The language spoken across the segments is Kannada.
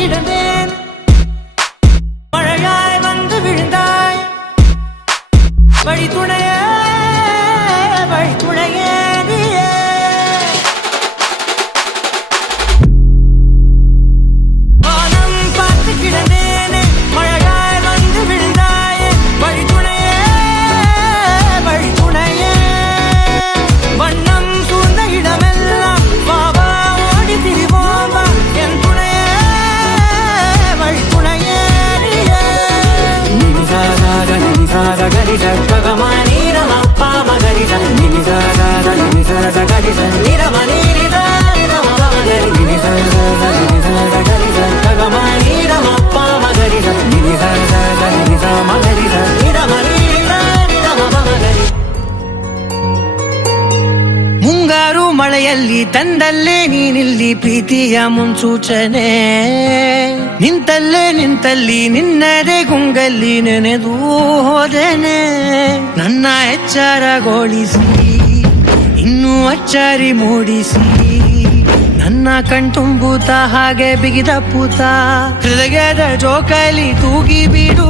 கிடந்தேன் மழையாய் வந்து விழுந்தாய் வழி துணையே நீயே வானம் பார்த்து கிடந்தேனே மழையாய் வந்து விழுந்தாய் வழி துணையே வண்ணம் சூழ்ந்த இடமெல்லாம் வாவா ஓடி திரிவோம் வா என் துணையே வழி துணையே நினிசாத கரிச ககமானி ரமப்பா மகரிச நினிசாத கரிச நிரமனிரித நிரமமகரி நினிசாத கரிச ககமானி ரமப்பா மகரிச நினிசாத மகரிச நிரமனிரித நிரமமகரி ಮುಂಗಾರು ಮಳೆಯಲ್ಲಿ ತಂದಲ್ಲೇ ನೀನಿಲ್ಲಿ ಪ್ರೀತಿಯ ಮುನ್ಸೂಚನೆ ನಿಂತಲ್ಲಿ ನಿನ್ನದೇ ಗುಂಗಲ್ಲಿ ನೆನೆದು ಹೋದೆನೆ ನನ್ನ ಎಚ್ಚರಗೊಳಿಸಿ ಇನ್ನೂ ಅಚ್ಚರಿ ಮೂಡಿಸಿ ನನ್ನ ಕಣ್ತುಂಬುತ್ತ ಹಾಗೆ ಬಿಗಿದ ಪೂತ ಹೃದಯದ ಜೋಕಾಲಿ ತೂಗಿ ಬಿಡು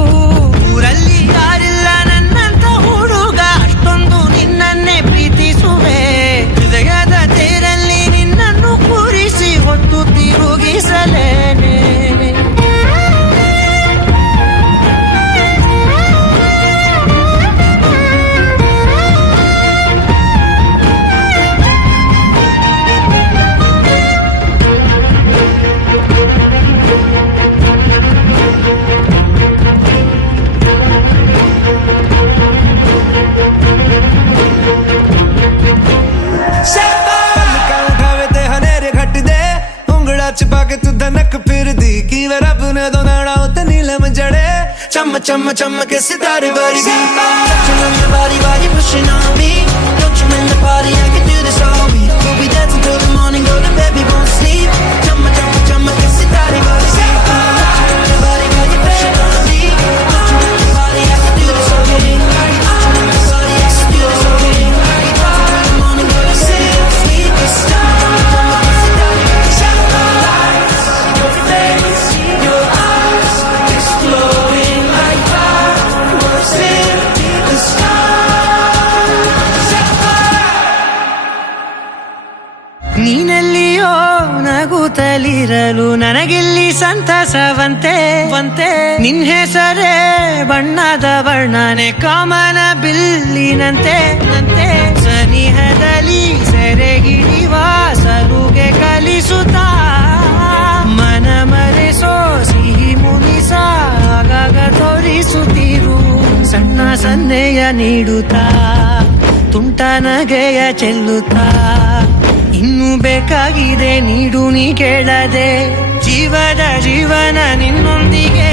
ಊರಲ್ಲಿ ಯಾರಿಲ್ಲ ನನ್ನಂತ ಹುಡುಗ ಅಷ್ಟೊಂದು ನಿನ್ನನ್ನೇ ಪ್ರೀತಿಸುವೆ ಹೃದಯದ ತೇರಲ್ಲಿ ನಿನ್ನನ್ನು ಕೂರಿಸಿ ಹೊತ್ತು ತಿರುಗಿಸಲೇನೆ छुपा के तू धनक फिर दी की वे रब ने दो नाड़ा उते नीलम जड़े चम चम चम के सितारे वर्गी बारी बारी pushing on me don't you in the party I can do this all week we'll be dancing till the morning go to bed we won't sleep chum chum के सितारे वर्गी बारी बारी pushing on me don't you in the party I can do this all week party I can do this all week till the morning go to sleep ನೀನೆಲ್ಲಿಯೋ ನಗುತ್ತಲಿರಲು ನನಗಿಲ್ಲಿ ಸಂತಸವಂತೆ ನಿನ್ ಹೆಸರೇ ಬಣ್ಣದ ವರ್ಣನೆ ಕಾಮನ ಬಿಲ್ಲಿನಂತೆ ಸನಿಹದಲ್ಲಿ ಸೆರೆಗಿಡಿವ ಸಲುಗೆ ಕಲಿಸುತ್ತಾ ಮನ ಮರೆಸೋ ಸಿಹಿ ಮುನಿಸ ಆಗಾಗ ತೋರಿಸುತ್ತಿರು ಸಣ್ಣ ಸನ್ನೆಯ ನೀಡುತ್ತಾ ತುಂಟ ನಗೆಯ ಚೆಲ್ಲುತ್ತಾ ಇನ್ನು ಬೇಕಾಗಿದೆ ನೀಡು ನೀ ಕೇಳದೆ ಜೀವನ ನಿನ್ನೊಂದಿಗೆ